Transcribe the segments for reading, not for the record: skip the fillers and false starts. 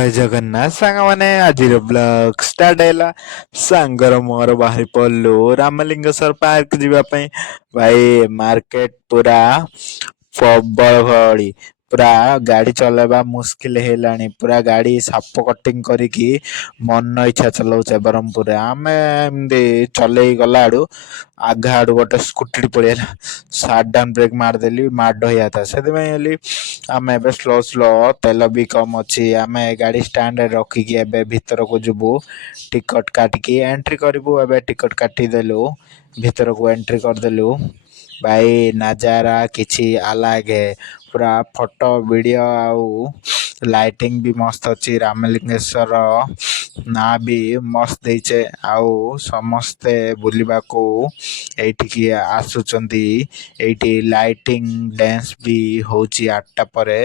ଜୟ ଜଗନ୍ନାଥ ସାଙ୍ଗମାନେ ଆଜିର blog start ହେଲା। ସାଙ୍ଗର ମୋର ବାହାରି ପଡ଼ିଲୁ ରାମଲିଙ୍ଗେଶ୍ୱର ପାର୍କ ଯିବା ପାଇଁ। ଭାଇ ମାର୍କେଟ ପୁରା ପ୍ରବଳ ଗହଳି, ପୁରା ଗାଡ଼ି ଚଲେଇବା ମୁସ୍କିଲ ହେଇଲାଣି। ପୁରା ଗାଡ଼ି ସାପ କଟିଂ କରିକି ମନ ଇଚ୍ଛା ଚଲାଉଛେ ବ୍ରହ୍ମପୁରରେ। ଆମେ ଏମିତି ଚଲେଇ ଗଲା ଆଡ଼ୁ ଆଘା ଆଡ଼ୁ ଗୋଟେ ସ୍କୁଟି ପଳେଇଲା, ସଡନ୍ ବ୍ରେକ୍ ମାରିଦେଲି, ମାଡ଼ ହେଇଯାଇଥିଲା। ସେଥିପାଇଁ ହେଲି ଆମେ ଏବେ ସ୍ଲୋ ତେଲ ବି କମ୍ ଅଛି। ଆମେ ଗାଡ଼ି ଷ୍ଟାଣ୍ଡରେ ରଖିକି ଏବେ ଭିତରକୁ ଯିବୁ, ଟିକଟ କାଟିକି ଏଣ୍ଟ୍ରି କରିବୁ। ଏବେ ଟିକଟ କାଟିଦେଲୁ, ଭିତରକୁ ଏଣ୍ଟ୍ରି କରିଦେଲୁ। ଭାଇ ନଜାରା କିଛି ଆଲାଗେ, ପୁରା ଫଟୋ ଭିଡ଼ିଓ ଆଉ ଲାଇଟିଂ ବି ମସ୍ତ ଅଛି। ରାମଲିଙ୍ଗେଶ୍ୱର ନାଁ ବି ମସ୍ତ ଦେଇଛେ, ଆଉ ସମସ୍ତେ ବୁଲିବାକୁ ଏଇଠିକି ଆସୁଛନ୍ତି। ଏଇଠି ଲାଇଟିଂ ଡ୍ୟାନ୍ସ ବି ହେଉଛି 8ଟା ପରେ।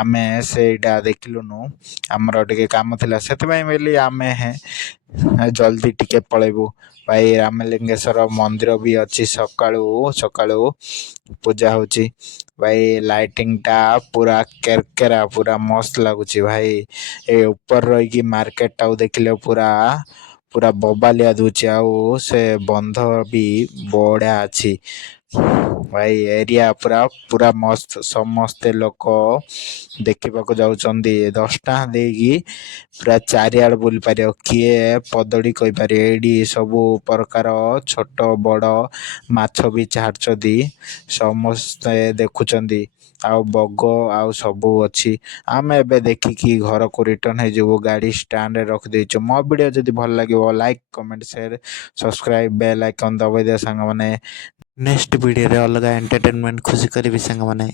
ଆମେ ସେଇଟା ଦେଖିଲୁନୁ, ଆମର ଟିକେ କାମ ଥିଲା, ସେଥିପାଇଁ ବୋଲି ଆମେ ଜଲ୍ଦି ଟିକେ ପଳେଇବୁ। ଭାଇ ରାମଲିଙ୍ଗେଶ୍ୱର ମନ୍ଦିର ବି ଅଛି, ସକାଳୁ ପୂଜା ହେଉଛି। ଭାଇ ଲାଇଟିଂଟା ପୁରା କେରକେରା, ପୁରା ମସ୍ତ ଲାଗୁଛି। ଭାଇ ଏ ଉପରେ ରହିକି ମାର୍କେଟଟାକୁ ଦେଖିଲେ ପୁରା ବବାଲିଆ ଦଉଛି, ଆଉ ସେ ବନ୍ଧ ବି ବଢ଼ିଆ ଅଛି। ଭାଇ ଏରିଆ ପୁରା ମସ୍ତ, ସମସ୍ତେ ଲୋକ ଦେଖିବାକୁ ଯାଉଛନ୍ତି। 10 ଟଙ୍କା ଦେଇକି ପୁରା ଚାରିଆଡ଼େ ବୁଲି ପାରିବ, କିଏ ପଦଡ଼ି କହିପାରିବ। ଏଇଠି ସବୁ ପ୍ରକାର ଛୋଟ ବଡ଼ ମାଛ ବି ଛାଡ଼ୁଛନ୍ତି, ସମସ୍ତେ ଦେଖୁଛନ୍ତି। ଆଉ ବଗ ଆଉ ସବୁ ଅଛି। ଆମେ ଏବେ ଦେଖିକି ଘରକୁ ରିଟର୍ନ ହେଇଯିବୁ, ଗାଡ଼ି ଷ୍ଟାଣ୍ଡରେ ରଖିଦେଇଛୁ। ମୋ ଭିଡ଼ିଓ ଯଦି ଭଲ ଲାଗିବ like comment share subscribe bail icon ଦବାଇ ଦିଅ ସାଙ୍ଗମାନେ। ନେକ୍ସଟ ଭିଡ଼ିଓରେ ଅଲଗା ଏଣ୍ଟରଟେନମେଣ୍ଟ ଖୁସି କରିବି ସାଙ୍ଗମାନେ।